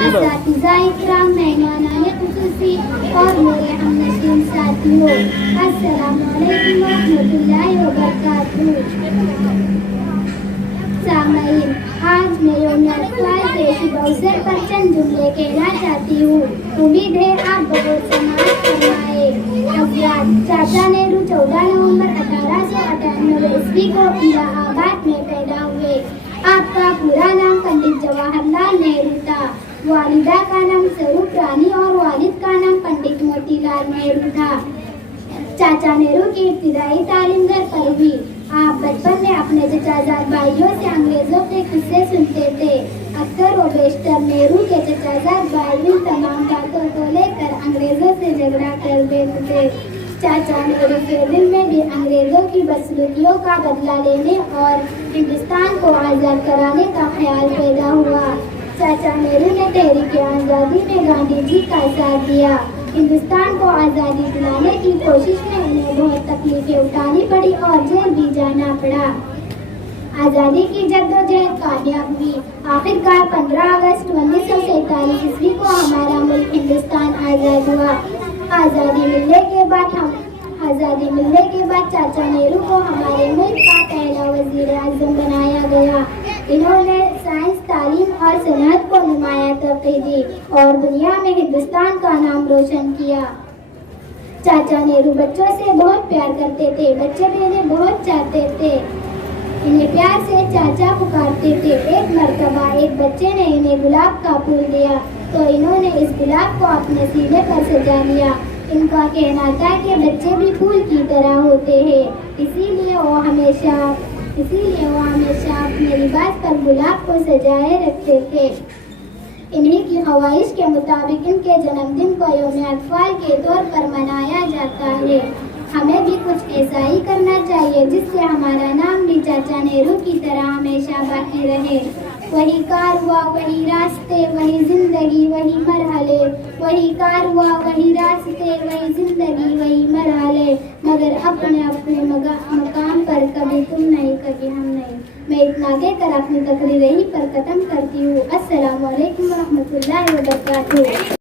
اساتذہ اکرام، مہمانان خصوصی اور میرے ہمنشین ساتھیوں، السلام علیکم ورحمۃ اللہ وبرکاتہ۔ سامعین، آج میں یوم اطفال کے شب اوسر پر چند جملے کہنا چاہتی ہوں۔ امید ہے آپ بہت سماعت فرمائے۔ حضرات، چاچا نہرو 14 نومبر 1898 عیسوی کو الہ آباد میں پیدا ہوئے۔ آپ کا پورا نام پنڈت جواہر لال نہرو تھا۔ والدہ کا نام سروپ رانی اور والد کا نام پنڈت موتی لال نہرو تھا۔ چاچا نہرو کی ابتدائی تعلیم گھر پر ہوئی۔ آپ بچپن میں اپنے چچا زاد بھائیوں سے انگریزوں کے قصے سنتے تھے۔ اکثر و بیشتر نہرو کے چچا زاد بھائی ان تمام باتوں کو لے کر انگریزوں سے جھگڑا کر دیتے تھے۔ چاچا نہرو کے دل میں بھی انگریزوں کی بدسلوکیوں کا بدلہ لینے اور ہندوستان کو آزاد کرانے کا خیال پیدا ہوا۔ چاچا نہرو نے تحریک آزادی میں گاندھی جی کا ساتھ دیا۔ ہندوستان کو آزادی دلانے کی کوشش میں انہیں بہت تکلیفیں اٹھانی پڑی اور جیل بھی جانا پڑا۔ آزادی کی جدوجہد کامیاب ہوئی۔ آخرکار 15 اگست 1947 عیسوی کو ہمارا ملک ہندوستان آزاد ہوا۔ آزادی ملنے کے بعد چاچا نہرو کو ہمارے ملک کا پہلا وزیر اعظم بنایا گیا۔ انہوں نے سائنس، تعلیم اور صنعت کو نمایاں ترقی دی اور دنیا میں ہندوستان کا نام روشن کیا۔ چاچا نہرو بچوں سے بہت پیار کرتے تھے۔ بچے بھی انہیں بہت چاہتے تھے، انہیں پیار سے چاچا پکارتے تھے۔ ایک مرتبہ ایک بچے نے انہیں گلاب کا پھول دیا تو انہوں نے اس گلاب کو اپنے سینے پر سجا لیا۔ ان کا کہنا تھا کہ بچے بھی پھول کی طرح ہوتے ہیں، اسی لیے وہ ہمیشہ اپنے لباس پر گلاب کو سجائے رکھتے تھے۔ انہی کی خواہش کے مطابق ان کے جنم دن کو یوم اطفال کے طور پر منایا جاتا ہے۔ ہمیں بھی کچھ ایسا ہی کرنا چاہیے جس سے ہمارا نام بھی چاچا نہرو کی طرح ہمیشہ باقی رہے۔ وہی کار ہوا وہی راستے، وہی زندگی وہی مرحلے، وہی کار ہوا وہی راستے، وہی زندگی وہی مرحلے، مگر اپنے مقام پر کبھی تم نہیں کبھی ہم نہیں۔ میں اتنا کہہ کر اپنی تقریر یہیں پر ختم کرتی ہوں۔ السلام علیکم ورحمۃ اللہ وبرکاتہ۔